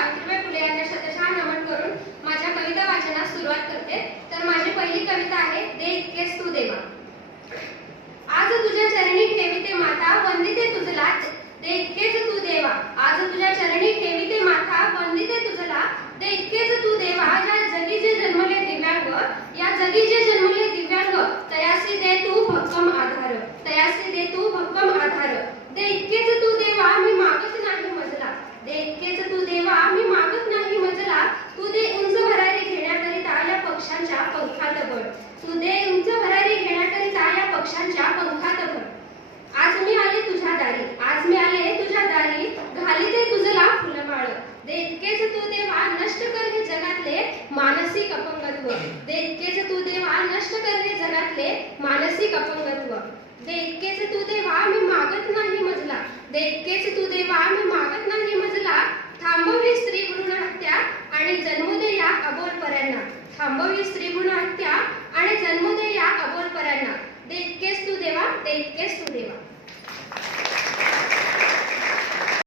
सावित्रीबाई फुले यांना शतशः नमन करून माझ्या कविता वाचनास सुरुवात करते। तर माझी पहिली कविता आहे दे इतकेच तू देवा। आज तुझ्या चरणी ठेविते माता वंदिते तुझला, दे इतकेच तू देवा। आज तुझ्या चरणी ठेविते माता वंदिते तुझला, दे इतकेच तू देवा। या जगी जे जन्मले दिव्यांग, या जगी जे जन्मले दिव्यांग, तयासी दे तू भक्कम आधार, तयासी दे तू भक्कम आधार। दे इतकेच तू देवा मी मागत नाही मजला, दे इतकेच तू देवा मी मागत नाही मजला। तू दे उंच भरारी घेण्याकरिता या पक्षांच्या पंखात भर, तू दे उंच भरारी घेण्याकरिता या पक्षांच्या पंखात भर। आज मी आले तुझ्या दारी, आज मी आले तुझ्या दारी, घालीते तुझला फुलमाळ। दे इतकेच तू देवा नष्ट कर हे जगातले मानसिक अपंगत्व, दे इतकेच तू देवा नष्ट कर हे जगातले मानसिक अपंगत्व। दे इतकेच तू देवा मी मागत नाही मजला, दे इतकेच तू देवा मी मागत नाही मजला। थांबवी स्त्री भ्रूण हत्या आणि जन्मू दे या अबोलपऱ्यांना, थांबवी स्त्री भ्रूण हत्या आणि जन्मू दे या अबोलपऱ्यांना। दे इतकेच तू देवा, दे इतकेच तू देवा।